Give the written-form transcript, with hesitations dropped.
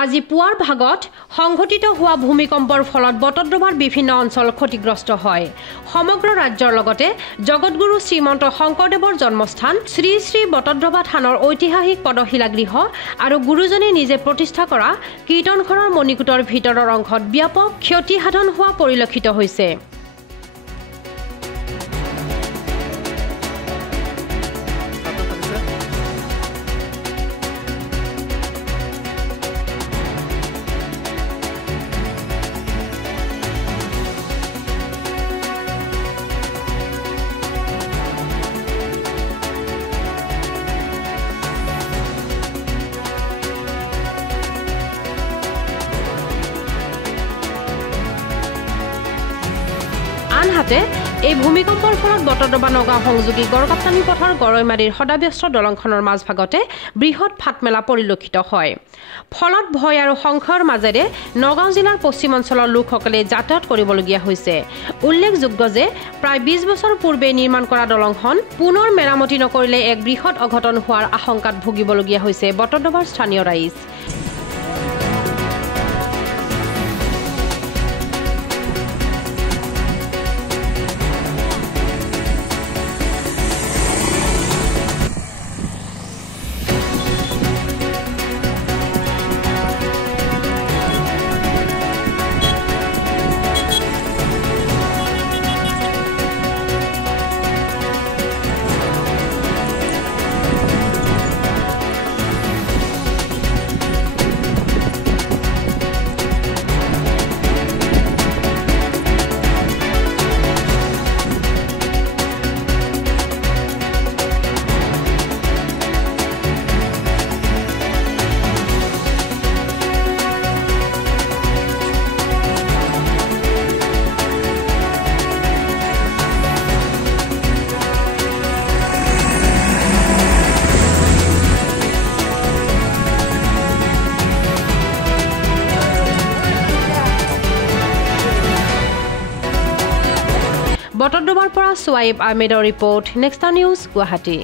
আজি পুৱাৰ ভাগত সংঘটিত হোৱা ভূমিকম্পৰ ফলত বটদ্ৰৱাৰ বিভিন্ন অঞ্চল ক্ষতিগ্ৰস্ত হয়। সমগ্ৰ ৰাজ্যৰ লগতে জগতগুৰু শ্ৰীমন্ত শংকৰদেৱৰ জন্মস্থান শ্ৰী শ্ৰী বটদ্ৰৱা থানৰ ঐতিহাসিক পদশিলাগৃহ আৰু গুৰুজনে নিজে প্ৰতিষ্ঠা কৰা কীৰ্তনঘৰৰ মণিকূটৰ ভিতৰৰ অংশত ব্যাপক ক্ষতিসাধন হোৱা পৰিলক্ষিত হৈছে। আনহাতে এই ভূমিকম্পৰ ফলত বটদ্ৰৱা নগাঁও সংযোগী গড়কাপ্তানি পথৰ গৰৈমাৰীৰ সদাব্যস্ত দলংখনৰ মাজভাগতে বৃহৎ ফাটমেলা পৰিলক্ষিত হয়। ফলত ভয় আৰু সংশয়ৰ মাজেৰে নগাঁও জিলাৰ পশ্চিম অঞ্চলৰ লোকসকলে যাতায়াত কৰিবলগীয়া হৈছে। উল্লেখযোগ্য যে প্ৰায় ২০ বছৰ পূৰ্বে নিৰ্মাণ কৰা দলংখন পুনৰ মেৰামতি নকৰিলে এক বৃহৎ অঘটন হোৱাৰ আশংকাত ভুগিবলগীয়া হৈছে বটদ্ৰৱাৰ স্থানীয় ৰাইজ। বটদ্ৰৱাৰ পৰা সোৱাইব আহমেদৰ ৰিপৰ্ট, নেক্সট নিউজ, গুৱাহাটী।